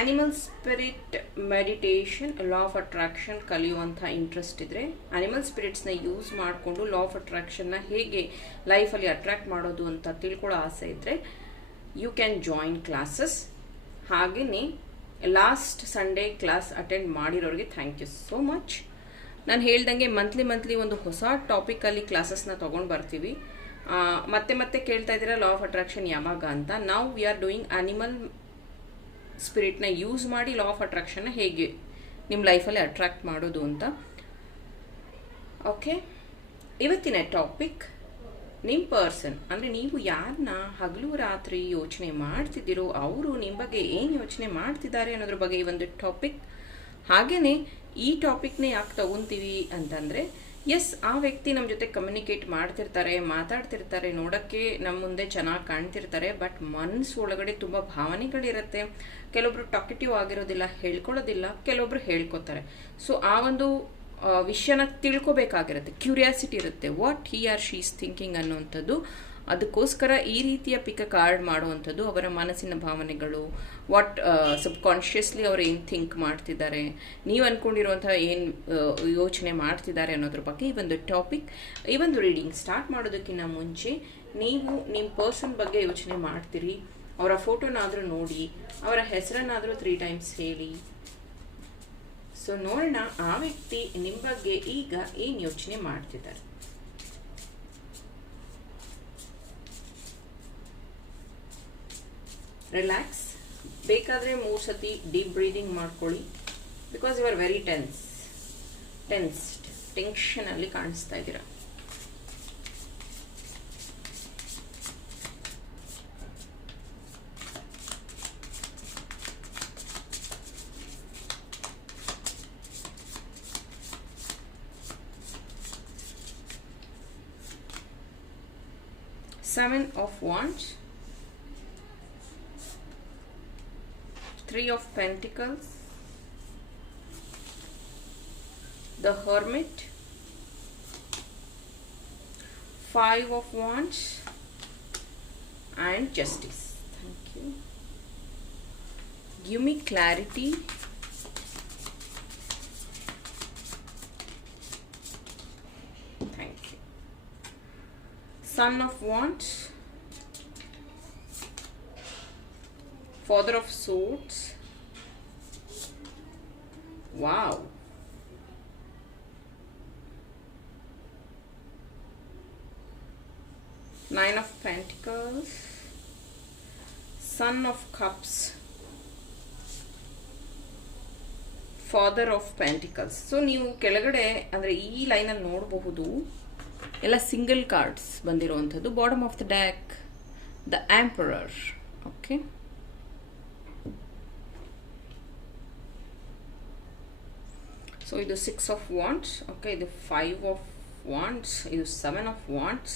animal spirit meditation law of attraction ಕಲಿಯುವಂಥ interest ಇದ್ದರೆ animal ಸ್ಪಿರಿಟ್ಸ್ನ use ಮಾಡಿಕೊಂಡು ಲಾ ಆಫ್ ಅಟ್ರಾಕ್ಷನ್ನ ಹೇಗೆ ಲೈಫಲ್ಲಿ ಅಟ್ರಾಕ್ಟ್ ಮಾಡೋದು ಅಂತ ತಿಳ್ಕೊಳ್ಳೋ ಆಸೆ ಇದ್ದರೆ ಯು ಕ್ಯಾನ್ ಜಾಯಿನ್ ಕ್ಲಾಸಸ್ ಹಾಗೆಯೇ ಲಾಸ್ಟ್ ಸಂಡೇ ಕ್ಲಾಸ್ ಅಟೆಂಡ್ ಮಾಡಿರೋರಿಗೆ ಥ್ಯಾಂಕ್ ಯು ಸೋ ಮಚ್ ನಾನು ಹೇಳ್ದಂಗೆ ಮಂತ್ಲಿ ಮಂತ್ಲಿ ಒಂದು ಹೊಸ ಟಾಪಿಕಲ್ಲಿ ಕ್ಲಾಸಸ್ನ ತೊಗೊಂಡು ಬರ್ತೀವಿ. ಮತ್ತೆ ಮತ್ತೆ ಕೇಳ್ತಾ ಇದ್ದೀರಾ ಲಾ ಆಫ್ ಅಟ್ರಾಕ್ಷನ್ ಯಾವಾಗ ಅಂತ? ನಾವು ವಿ ಆರ್ ಡೂಯಿಂಗ್ ಆನಿಮಲ್ ಸ್ಪಿರಿಟ್ನ ಯೂಸ್ ಮಾಡಿ ಲಾ ಆಫ್ ಅಟ್ರಾಕ್ಷನ್ನ ಹೇಗೆ ನಿಮ್ಮ ಲೈಫಲ್ಲಿ ಅಟ್ರಾಕ್ಟ್ ಮಾಡೋದು ಅಂತ. ಓಕೆ? ಇವತ್ತಿನ ಟಾಪಿಕ್ ನಿಮ್ಮ ಪರ್ಸನ್, ಅಂದರೆ ನೀವು ಯಾರನ್ನ ಹಗಲು ರಾತ್ರಿ ಯೋಚನೆ ಮಾಡ್ತಿದ್ದೀರೋ ಅವರು ನಿಮ್ಮ ಬಗ್ಗೆ ಏನು ಯೋಚನೆ ಮಾಡ್ತಿದ್ದಾರೆ ಅನ್ನೋದ್ರ ಬಗ್ಗೆ ಈ ಒಂದು ಟಾಪಿಕ್. ಹಾಗೆಯೇ ಈ ಟಾಪಿಕ್ನೇ ಯಾಕೆ ತಗೊಂತೀವಿ ಅಂತಂದರೆ ಎಸ್ ಆ ವ್ಯಕ್ತಿ ನಮ್ಮ ಜೊತೆ ಕಮ್ಯುನಿಕೇಟ್ ಮಾಡ್ತಿರ್ತಾರೆ, ಮಾತಾಡ್ತಿರ್ತಾರೆ, ನೋಡೋಕ್ಕೆ ನಮ್ಮ ಮುಂದೆ ಚೆನ್ನಾಗಿ ಕಾಣ್ತಿರ್ತಾರೆ ಬಟ್ ಮನಸ್ಸು ಒಳಗಡೆ ತುಂಬ ಭಾವನೆಗಳಿರುತ್ತೆ. ಕೆಲವೊಬ್ರು ಟಾಕೆಟಿವ್ ಆಗಿರೋದಿಲ್ಲ, ಹೇಳ್ಕೊಳ್ಳೋದಿಲ್ಲ, ಕೆಲವೊಬ್ರು ಹೇಳ್ಕೊತಾರೆ. ಸೊ ಆ ಒಂದು ವಿಷಯನ ತಿಳ್ಕೊಬೇಕಾಗಿರುತ್ತೆ. ಕ್ಯೂರಿಯಾಸಿಟಿ ಇರುತ್ತೆ. What he or she's thinking ಅನ್ನುವಂಥದ್ದು ಅದಕ್ಕೋಸ್ಕರ ಈ ರೀತಿಯ ಪಿಕ ಕಾರ್ಡ್ ಮಾಡುವಂಥದ್ದು ಅವರ ಮನಸ್ಸಿನ ಭಾವನೆಗಳು ವಾಟ್ ಸಬ್ ಕಾನ್ಷಿಯಸ್ಲಿ ಅವರು ಏನು ಥಿಂಕ್ ಮಾಡ್ತಿದ್ದಾರೆ, ನೀವು ಅಂದ್ಕೊಂಡಿರುವಂಥ ಏನು ಯೋಚನೆ ಮಾಡ್ತಿದ್ದಾರೆ ಅನ್ನೋದ್ರ ಬಗ್ಗೆ ಈ ಒಂದು ಟಾಪಿಕ್ ಈ ಒಂದು ರೀಡಿಂಗ್ ಸ್ಟಾರ್ಟ್ ಮಾಡೋದಕ್ಕಿಂತ ಮುಂಚೆ ನೀವು ನಿಮ್ಮ ಪರ್ಸನ್ ಬಗ್ಗೆ ಯೋಚನೆ ಮಾಡ್ತೀರಿ, ಅವರ ಫೋಟೋನಾದರೂ ನೋಡಿ, ಅವರ ಹೆಸರನ್ನಾದರೂ ತ್ರೀ ಟೈಮ್ಸ್ ಹೇಳಿ. ಸೊ ನೋಡೋಣ ಆ ವ್ಯಕ್ತಿ ನಿಮ್ಮ ಬಗ್ಗೆ ಈಗ ಏನು ಯೋಚನೆ ಮಾಡ್ತಿದ್ದಾರೆ. ರಿಲ್ಯಾಕ್ಸ್ ಬೇಕಾದರೆ ಮೂರು ಸತಿ ಡೀಪ್ ಬ್ರೀದಿಂಗ್ ಮಾಡ್ಕೊಳ್ಳಿ. Because you are very tense tensed ಟೆನ್ಷನಲ್ಲಿ ಕಾಣಿಸ್ತಾ ಇದ್ದೀರಾ. Seven of wands. Three of pentacles. The hermit. Five of wands. And justice. Thank you. Give me clarity. Thank you. Son of Wands, Father of Swords. Wow. Nine of Pentacles, Son of Cups, father of pentacles so ನೀವು ಕೆಳಗಡೆ ಅಂದರೆ ಈ ಲೈನಲ್ಲಿ ನೋಡಬಹುದು. ಎಲ್ಲ single cards ಬಂದಿರುವಂಥದ್ದು. Bottom of the deck the emperor okay so ಇದು six of wands okay ಇದು ಫೈವ್ ಆಫ್ ವಾಂಟ್ಸ್ ಇದು seven of wands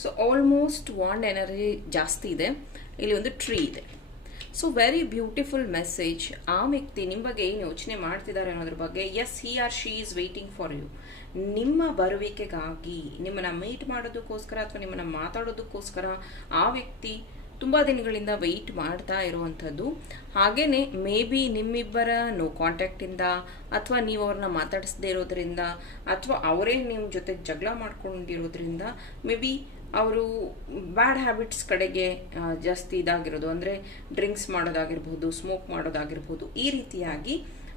so almost wand energy ಜಾಸ್ತಿ ಇದೆ. ಇಲ್ಲಿ ಒಂದು ಟ್ರೀ ಇದೆ. ಸೊ ವೆರಿ ಬ್ಯೂಟಿಫುಲ್ ಮೆಸೇಜ್ ಆ ವ್ಯಕ್ತಿ ನಿಮ್ಮ ಬಗ್ಗೆ ಏನು ಯೋಚನೆ ಮಾಡ್ತಿದ್ದಾರೆ ಅನ್ನೋದ್ರ ಬಗ್ಗೆ? Yes he or she is waiting for you ನಿಮ್ಮ ಬರುವಿಕೆಗಾಗಿ ನಿಮ್ಮನ್ನು ಮೀಟ್ ಮಾಡೋದಕ್ಕೋಸ್ಕರ ಅಥವಾ ನಿಮ್ಮನ್ನು ಮಾತಾಡೋದಕ್ಕೋಸ್ಕರ ಆ ವ್ಯಕ್ತಿ ತುಂಬ ದಿನಗಳಿಂದ ವೆಯ್ಟ್ ಮಾಡ್ತಾ ಇರುವಂಥದ್ದು. ಹಾಗೆಯೇ ಮೇ ಬಿ ನಿಮ್ಮಿಬ್ಬರ ನೋ ಕಾಂಟ್ಯಾಕ್ಟಿಂದ ಅಥವಾ ನೀವು ಅವ್ರನ್ನ ಮಾತಾಡಿಸದೇ ಇರೋದ್ರಿಂದ ಅಥವಾ ಅವರೇ ನಿಮ್ಮ ಜೊತೆ ಜಗಳ ಮಾಡ್ಕೊಂಡಿರೋದ್ರಿಂದ ಮೇ ಬಿ ಅವರು ಬ್ಯಾಡ್ ಹ್ಯಾಬಿಟ್ಸ್ ಕಡೆಗೆ ಜಾಸ್ತಿ ಇದಾಗಿರೋದು. ಅಂದರೆ ಡ್ರಿಂಕ್ಸ್ ಮಾಡೋದಾಗಿರ್ಬೋದು ಸ್ಮೋಕ್ ಮಾಡೋದಾಗಿರ್ಬೋದು, ಈ ರೀತಿಯಾಗಿ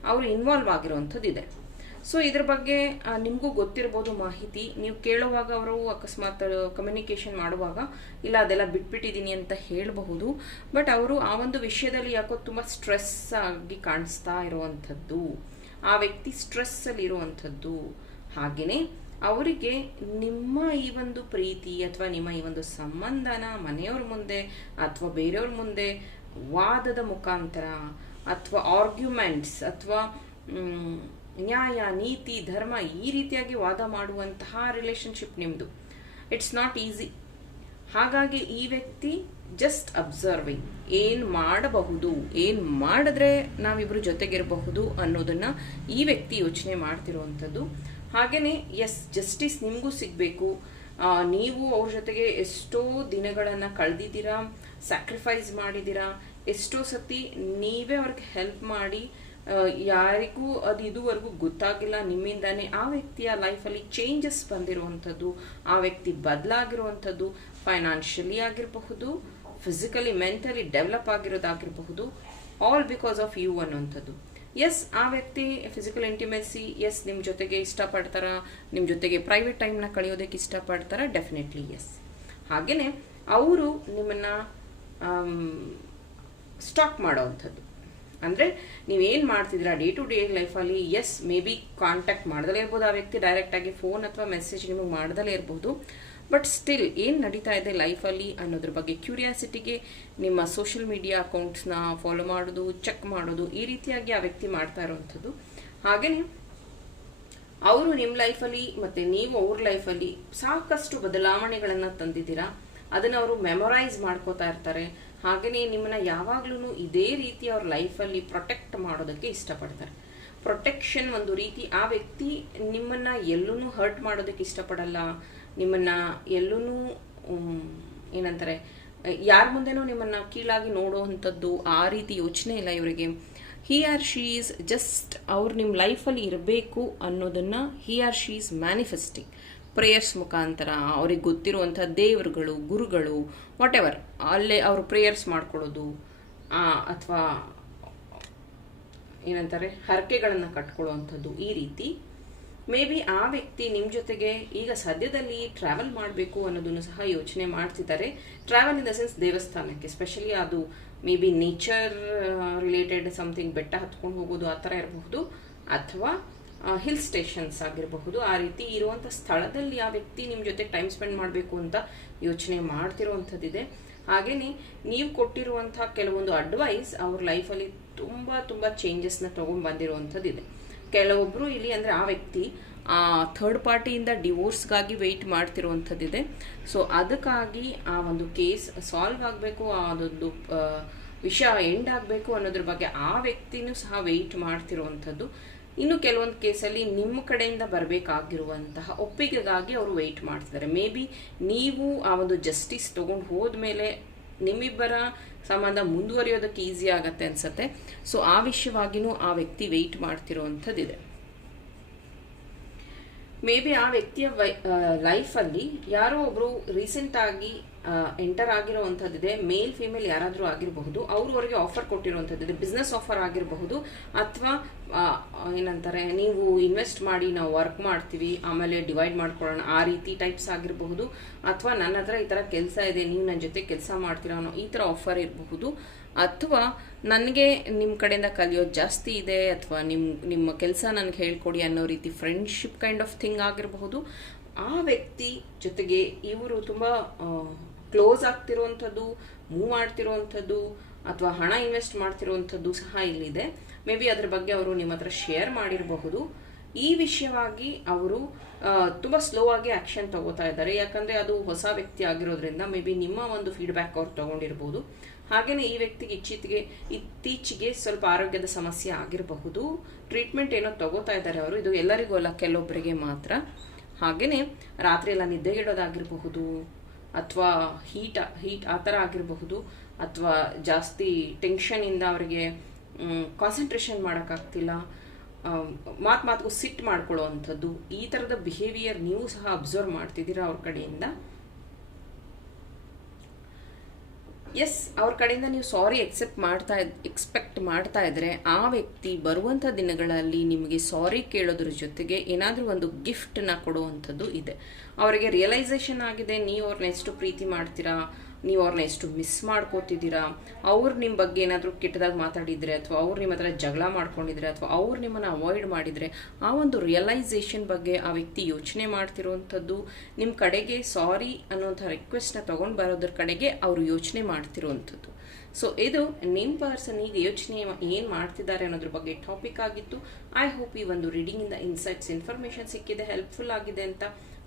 ಅವರು ಇನ್ವಾಲ್ವ್ ಆಗಿರುವಂಥದ್ದು ಇದೆ ಸೊ ಇದ್ರ ಬಗ್ಗೆ ನಿಮಗೂ ಗೊತ್ತಿರ್ಬೋದು ಮಾಹಿತಿ. ನೀವು ಕೇಳುವಾಗ ಅವರು ಅಕಸ್ಮಾತ್ ಕಮ್ಯುನಿಕೇಶನ್ ಮಾಡುವಾಗ, ಇಲ್ಲ, ಅದೆಲ್ಲ ಬಿಟ್ಬಿಟ್ಟಿದ್ದೀನಿ ಅಂತ ಹೇಳಬಹುದು. ಬಟ್ ಅವರು ಆ ಒಂದು ವಿಷಯದಲ್ಲಿ ಯಾಕೋ ತುಂಬ ಸ್ಟ್ರೆಸ್ ಆಗಿ ಕಾಣಿಸ್ತಾ ಇರುವಂಥದ್ದು. ಆ ವ್ಯಕ್ತಿ ಸ್ಟ್ರೆಸ್ಸಲ್ಲಿ ಇರುವಂಥದ್ದು. ಹಾಗೆಯೇ ಅವರಿಗೆ ನಿಮ್ಮ ಈ ಒಂದು ಪ್ರೀತಿ ಅಥವಾ ನಿಮ್ಮ ಈ ಒಂದು ಸಂಬಂಧನ ಮನೆಯವ್ರ ಮುಂದೆ ಅಥವಾ ಬೇರೆಯವ್ರ ಮುಂದೆ ವಾದದ ಮುಖಾಂತರ ಅಥವಾ ಆರ್ಗ್ಯುಮೆಂಟ್ಸ್ ಅಥವಾ ನ್ಯಾಯ, ನೀತಿ, ಧರ್ಮ ಈ ರೀತಿಯಾಗಿ ವಾದ ಮಾಡುವಂತಹ ರಿಲೇಶನ್ಶಿಪ್ ನಿಮ್ಮದು ಇಟ್ಸ್ ನಾಟ್ ಈಸಿ ಹಾಗಾಗಿ ಈ ವ್ಯಕ್ತಿ ಜಸ್ಟ್ ಅಬ್ಸರ್ವಿಂಗ್ ಏನು ಮಾಡಬಹುದು, ಏನು ಮಾಡಿದ್ರೆ ನಾವಿಬ್ರು ಜೊತೆಗಿರಬಹುದು ಅನ್ನೋದನ್ನ ಈ ವ್ಯಕ್ತಿ ಯೋಚನೆ ಮಾಡ್ತಿರುವಂಥದ್ದು. ಹಾಗೆಯೇ ಎಸ್ ಜಸ್ಟಿಸ್ ನಿಮಗೂ ಸಿಗಬೇಕು. ನೀವು ಅವ್ರ ಜೊತೆಗೆ ಎಷ್ಟೋ ದಿನಗಳನ್ನು ಕಳೆದಿದ್ದೀರಾ ಸ್ಯಾಕ್ರಿಫೈಸ್ ಮಾಡಿದ್ದೀರಾ, ಎಷ್ಟೋ ಸತಿ ನೀವೇ ಅವ್ರಿಗೆ ಹೆಲ್ಪ್ ಮಾಡಿ ಯಾರಿಗೂ ಅದು ಇದುವರೆಗೂ ಗೊತ್ತಾಗಿಲ್ಲ. ನಿಮ್ಮಿಂದಾನೇ ಆ ವ್ಯಕ್ತಿಯ ಲೈಫಲ್ಲಿ ಚೇಂಜಸ್ ಬಂದಿರುವಂಥದ್ದು, ಆ ವ್ಯಕ್ತಿ ಬದಲಾಗಿರುವಂಥದ್ದು ಫೈನಾನ್ಷಿಯಲಿ ಆಗಿರಬಹುದು ಫಿಸಿಕಲಿ ಮೆಂಟಲಿ ಡೆವಲಪ್ ಆಗಿರೋದಾಗಿರಬಹುದು ಆಲ್ ಬಿಕಾಸ್ ಆಫ್ ಯು ಅನ್ನುವಂಥದ್ದು. ಎಸ್ ಆ ವ್ಯಕ್ತಿ ಫಿಸಿಕಲ್ ಇಂಟಿಮೆಸಿ ಎಸ್ ನಿಮ್ಮ ಜೊತೆಗೆ ಇಷ್ಟಪಡ್ತಾರ ನಿಮ್ಮ ಜೊತೆಗೆ ಪ್ರೈವೇಟ್ ಟೈಮ್ನ ಕಳೆಯೋದಕ್ಕೆ ಇಷ್ಟಪಡ್ತಾರ ಡೆಫಿನೆಟ್ಲಿ ಎಸ್ ಹಾಗೆಯೇ ಅವರು ನಿಮ್ಮನ್ನು ಸ್ಟಾಕ್ ಮಾಡೋವಂಥದ್ದು ಅಂದರೆ ನೀವೇನು ಮಾಡ್ತಿದ್ದೀರಾ ಡೇ ಟು ಡೇ ಲೈಫಲ್ಲಿ ಎಸ್ ಮೇ ಬಿ ಕಾಂಟ್ಯಾಕ್ಟ್ ಮಾಡ್ದಲೇ ಇರ್ಬೋದು ಆ ವ್ಯಕ್ತಿ ಡೈರೆಕ್ಟಾಗಿ ಫೋನ್ ಅಥವಾ ಮೆಸೇಜ್ ನಿಮಗೆ ಮಾಡ್ದಲೇ ಇರ್ಬೋದು. ಬಟ್ ಸ್ಟಿಲ್ ಏನು ನಡೀತಾ ಇದೆ ಲೈಫಲ್ಲಿ ಅನ್ನೋದ್ರ ಬಗ್ಗೆ ಕ್ಯೂರಿಯಾಸಿಟಿಗೆ ನಿಮ್ಮ ಸೋಷಿಯಲ್ ಮೀಡಿಯಾ ಅಕೌಂಟ್ಸ್ನ ಫಾಲೋ ಮಾಡೋದು ಚೆಕ್ ಮಾಡೋದು, ಈ ರೀತಿಯಾಗಿ ಆ ವ್ಯಕ್ತಿ ಮಾಡ್ತಾ ಇರುವಂಥದ್ದು. ಹಾಗೆಯೇ ಅವರು ನಿಮ್ಮ ಲೈಫಲ್ಲಿ ಮತ್ತು ನೀವು ಅವ್ರ ಲೈಫಲ್ಲಿ ಸಾಕಷ್ಟು ಬದಲಾವಣೆಗಳನ್ನು ತಂದಿದ್ದೀರಾ. ಅದನ್ನು ಅವರು ಮೆಮೊರೈಸ್ ಮಾಡ್ಕೋತಾ ಇರ್ತಾರೆ. ಹಾಗೆಯೇ ನಿಮ್ಮನ್ನ ಯಾವಾಗ್ಲೂ ಇದೇ ರೀತಿ ಅವ್ರ ಲೈಫಲ್ಲಿ ಪ್ರೊಟೆಕ್ಟ್ ಮಾಡೋದಕ್ಕೆ ಇಷ್ಟಪಡ್ತಾರೆ. ಪ್ರೊಟೆಕ್ಷನ್ ಒಂದು ರೀತಿ ಆ ವ್ಯಕ್ತಿ ನಿಮ್ಮನ್ನ ಎಲ್ಲೂ ಹರ್ಟ್ ಮಾಡೋದಕ್ಕೆ ಇಷ್ಟಪಡಲ್ಲ. ನಿಮ್ಮನ್ನ ಎಲ್ಲೂ ಏನಂತಾರೆ, ಯಾರ ಮುಂದೆನೂ ನಿಮ್ಮನ್ನ ಕೀಳಾಗಿ ನೋಡುವಂಥದ್ದು ಆ ರೀತಿ ಯೋಚನೆ ಇಲ್ಲ ಇವರಿಗೆ. He or she is just ಅವ್ರು ನಿಮ್ಮ ಲೈಫಲ್ಲಿ ಇರಬೇಕು ಅನ್ನೋದನ್ನು he or she is manifesting prayers ಮುಖಾಂತರ ಅವ್ರಿಗೆ ಗೊತ್ತಿರುವಂಥ ದೇವರುಗಳು, ಗುರುಗಳು ವಾಟ್ ಎವರ್ ಅಲ್ಲೇ ಅವರು ಪ್ರೇಯರ್ಸ್ ಮಾಡ್ಕೊಳ್ಳೋದು ಅಥವಾ ಏನಂತಾರೆ, ಹರಕೆಗಳನ್ನು ಕಟ್ಕೊಳ್ಳುವಂಥದ್ದು ಈ ರೀತಿ. ಮೇ ಬಿ ಆ ವ್ಯಕ್ತಿ ನಿಮ್ಮ ಜೊತೆಗೆ ಈಗ ಸದ್ಯದಲ್ಲಿ ಟ್ರಾವೆಲ್ ಮಾಡಬೇಕು ಅನ್ನೋದನ್ನು ಸಹ ಯೋಚನೆ ಮಾಡ್ತಿದ್ದಾರೆ. ಟ್ರಾವೆಲ್ ಇನ್ ದ ಸೆನ್ಸ್ ದೇವಸ್ಥಾನಕ್ಕೆ ಸ್ಪೆಷಲಿ ಅದು maybe nature related something ಬೆಟ್ಟ ಹತ್ಕೊಂಡು ಹೋಗೋದು ಆ ಥರ ಇರಬಹುದು. ಅಥವಾ ಹಿಲ್ ಸ್ಟೇಷನ್ಸ್ ಆಗಿರಬಹುದು, ಆ ರೀತಿ ಇರುವಂಥ ಸ್ಥಳದಲ್ಲಿ ಆ ವ್ಯಕ್ತಿ ನಿಮ್ಮ ಜೊತೆ ಟೈಮ್ ಸ್ಪೆಂಡ್ ಮಾಡಬೇಕು ಅಂತ ಯೋಚನೆ ಮಾಡ್ತಿರುವಂಥದ್ದಿದೆ. ಹಾಗೆಯೇ ನೀವು ಕೊಟ್ಟಿರುವಂಥ ಕೆಲವೊಂದು ಅಡ್ವೈಸ್ ಅವ್ರ ಲೈಫಲ್ಲಿ ತುಂಬ ತುಂಬ ಚೇಂಜಸ್ನ ತೊಗೊಂಡು ಬಂದಿರುವಂಥದ್ದಿದೆ. ಕೆಲವೊಬ್ಬರು ಇಲ್ಲಿ ಅಂದರೆ ಆ ವ್ಯಕ್ತಿ ಥರ್ಡ್ ಪಾರ್ಟಿಯಿಂದ ಡಿವೋರ್ಸ್ಗಾಗಿ ವೆಯ್ಟ್ ಮಾಡ್ತಿರುವಂಥದ್ದಿದೆ. ಸೊ ಅದಕ್ಕಾಗಿ ಆ ಒಂದು ಕೇಸ್ ಸಾಲ್ವ್ ಆಗಬೇಕು, ಆ ಅದೊಂದು ವಿಷಯ ಎಂಡ್ ಆಗಬೇಕು ಅನ್ನೋದ್ರ ಬಗ್ಗೆ ಆ ವ್ಯಕ್ತಿನೂ ಸಹ ವೆಯ್ಟ್ ಮಾಡ್ತಿರುವಂಥದ್ದು. ಇನ್ನು ಕೆಲವೊಂದು ಕೇಸಲ್ಲಿ ನಿಮ್ಮ ಕಡೆಯಿಂದ ಬರಬೇಕಾಗಿರುವಂತಹ ಒಪ್ಪಿಗೆಗಾಗಿ ಅವರು ವೆಯ್ಟ್ ಮಾಡ್ತಿದ್ದಾರೆ. ಮೇ ಬಿ ನೀವು ಆ ಒಂದು ಜಸ್ಟಿಸ್ ಹೋದ ಮೇಲೆ ನಿಮ್ಮಿಬ್ಬರ ಸಂಬಂಧ ಮುಂದುವರಿಯೋದಕ್ಕೆ ಈಸಿ ಆಗತ್ತೆ ಅನ್ಸತ್ತೆ. ಸೊ ಆ ವಿಷಯವಾಗಿಯೂ ಆ ವ್ಯಕ್ತಿ ವೆಯ್ಟ್ ಮಾಡ್ತಿರೋವಂಥದ್ದಿದೆ. ಮೇ ಬಿ ಆ ವ್ಯಕ್ತಿಯ ಲೈಫಲ್ಲಿ ಯಾರೋ ಒಬ್ಬರು ರೀಸೆಂಟ್ ಆಗಿ ಎಂಟರ್ ಆಗಿರುವಂಥದ್ದಿದೆ. ಮೇಲ್ ಫಿಮೇಲ್ ಯಾರಾದರೂ ಆಗಿರಬಹುದು ಅವರು ಅವರಿಗೆ ಆಫರ್ ಕೊಟ್ಟಿರುವಂಥದ್ದಿದೆ. ಬಿಸ್ನೆಸ್ ಆಫರ್ ಆಗಿರಬಹುದು ಅಥವಾ ಏನಂತಾರೆ, ನೀವು ಇನ್ವೆಸ್ಟ್ ಮಾಡಿ, ನಾವು ವರ್ಕ್ ಮಾಡ್ತೀವಿ, ಆಮೇಲೆ ಡಿವೈಡ್ ಮಾಡ್ಕೊಳ್ಳೋಣ, ಆ ರೀತಿ ಟೈಪ್ಸ್ ಆಗಿರಬಹುದು. ಅಥವಾ ನನ್ನ ಹತ್ರ ಈ ಥರ ಕೆಲಸ ಇದೆ, ನೀವು ನನ್ನ ಜೊತೆ ಕೆಲಸ ಮಾಡ್ತೀರಾ ಅನ್ನೋ ಈ ಥರ ಆಫರ್ ಇರಬಹುದು. ಅಥವಾ ನನಗೆ ನಿಮ್ಮ ಕಡೆಯಿಂದ ಕಲಿಯೋದು ಜಾಸ್ತಿ ಇದೆ, ಅಥವಾ ನಿಮ್ಮ ನಿಮ್ಮ ಕೆಲಸ ನನಗೆ ಹೇಳ್ಕೊಡಿ ಅನ್ನೋ ರೀತಿ ಫ್ರೆಂಡ್ಶಿಪ್ ಕೈಂಡ್ ಆಫ್ ಥಿಂಗ್ ಆಗಿರಬಹುದು. ಆ ವ್ಯಕ್ತಿ ಜೊತೆಗೆ ಇವರು ತುಂಬ ಕ್ಲೋಸ್ ಆಗ್ತಿರುವಂಥದ್ದು ಮೂವ್ ಮಾಡ್ತಿರುವಂಥದ್ದು ಅಥವಾ ಹಣ ಇನ್ವೆಸ್ಟ್ ಮಾಡ್ತಿರುವಂಥದ್ದು ಸಹ ಇಲ್ಲಿದೆ. ಮೇ ಬಿ ಅದ್ರ ಬಗ್ಗೆ ಅವರು ನಿಮ್ಮ ಹತ್ರ ಶೇರ್ ಮಾಡಿರಬಹುದು. ಈ ವಿಷಯವಾಗಿ ಅವರು ತುಂಬ ಸ್ಲೋ ಆಗಿ ಆಕ್ಷನ್ ತಗೋತಾ ಇದ್ದಾರೆ. ಯಾಕಂದ್ರೆ ಅದು ಹೊಸ ವ್ಯಕ್ತಿ ಆಗಿರೋದ್ರಿಂದ ಮೇ ಬಿ ನಿಮ್ಮ ಒಂದು ಫೀಡ್ಬ್ಯಾಕ್ ಅವ್ರು ತಗೊಂಡಿರಬಹುದು ಹಾಗೆಯೇ ಈ ವ್ಯಕ್ತಿಗೆ ಇಚ್ಚಿತಿಗೆ ಇತ್ತೀಚೆಗೆ ಸ್ವಲ್ಪ ಆರೋಗ್ಯದ ಸಮಸ್ಯೆ ಆಗಿರಬಹುದು. ಟ್ರೀಟ್ಮೆಂಟ್ ಏನೋ ತಗೋತಾ ಇದ್ದಾರೆ ಅವರು. ಇದು ಎಲ್ಲರಿಗೂ ಅಲ್ಲ ಕೆಲವೊಬ್ಬರಿಗೆ ಮಾತ್ರ. ಹಾಗೆಯೇ ರಾತ್ರಿ ಎಲ್ಲ ನಿದ್ದೆಗೆಡೋದಾಗಿರಬಹುದು ಅಥವಾ ಹೀಟ್ ಹೀಟ್ ಆ ಥರ ಆಗಿರಬಹುದು, ಅಥವಾ ಜಾಸ್ತಿ ಟೆನ್ಷನಿಂದ ಅವರಿಗೆ ಕಾನ್ಸಂಟ್ರೇಷನ್ ಮಾಡೋಕ್ಕಾಗ್ತಿಲ್ಲ. ಮಾತು ಮಾತಿಗೂ ಸಿಟ್ ಮಾಡ್ಕೊಳ್ಳೋ ಅಂಥದ್ದು ಈ ಥರದ ಬಿಹೇವಿಯರ್ ನೀವು ಸಹ ಅಬ್ಸರ್ವ್ ಮಾಡ್ತಿದ್ದೀರಾ ಅವ್ರ ಕಡೆಯಿಂದ? ಎಸ್ ಅವ್ರ ಕಡೆಯಿಂದ ನೀವು ಸಾರಿ ಎಕ್ಸೆಪ್ಟ್ ಮಾಡ್ತಾ ಎಕ್ಸ್ಪೆಕ್ಟ್ ಮಾಡ್ತಾ ಇದ್ರೆ ಆ ವ್ಯಕ್ತಿ ಬರುವಂಥ ದಿನಗಳಲ್ಲಿ ನಿಮಗೆ ಸಾರಿ ಕೇಳೋದ್ರ ಜೊತೆಗೆ ಏನಾದರೂ ಒಂದು ಗಿಫ್ಟನ್ನ ಕೊಡುವಂಥದ್ದು ಇದೆ. ಅವರಿಗೆ ರಿಯಲೈಸೇಷನ್ ಆಗಿದೆ, ನೀವು ಅವ್ರನ್ನ ಎಷ್ಟು ಪ್ರೀತಿ ಮಾಡ್ತೀರಾ ನೀವು ಅವ್ರನ್ನ ಎಷ್ಟು ಮಿಸ್ ಮಾಡ್ಕೋತಿದ್ದೀರಾ? ಅವ್ರು ನಿಮ್ಮ ಬಗ್ಗೆ ಏನಾದರೂ ಕೆಟ್ಟದಾಗಿ ಮಾತಾಡಿದರೆ ಅಥವಾ ಅವ್ರು ನಿಮ್ಮ ಹತ್ರ ಜಗಳ ಮಾಡ್ಕೊಂಡಿದ್ರೆ ಅಥವಾ ಅವ್ರು ನಿಮ್ಮನ್ನು ಅವಾಯ್ಡ್ ಮಾಡಿದರೆ ಆ ಒಂದು ರಿಯಲೈಸೇಷನ್ ಬಗ್ಗೆ ಆ ವ್ಯಕ್ತಿ ಯೋಚನೆ ಮಾಡ್ತಿರುವಂಥದ್ದು ನಿಮ್ಮ ಕಡೆಗೆ ಸಾರಿ ಅನ್ನೋಂಥ ರಿಕ್ವೆಸ್ಟ್ನ ತೊಗೊಂಡು ಬರೋದ್ರ ಕಡೆಗೆ ಅವರು ಯೋಚನೆ ಮಾಡ್ತಿರುವಂಥದ್ದು ಸೊ ಇದು ನಿಮ್ಮ ಪರ್ಸನ್ ಈಗ ಯೋಚನೆ ಏನು ಮಾಡ್ತಿದ್ದಾರೆ ಅನ್ನೋದ್ರ ಬಗ್ಗೆ ಟಾಪಿಕ್ ಆಗಿತ್ತು. ಐ ಹೋಪ್ ಈ ಒಂದು ರೀಡಿಂಗಿಂದ ಇನ್ಸೈಟ್ಸ್ ಇನ್ಫಾರ್ಮೇಷನ್ ಸಿಕ್ಕಿದೆ ಹೆಲ್ಪ್ಫುಲ್ ಆಗಿದೆ ಅಂತ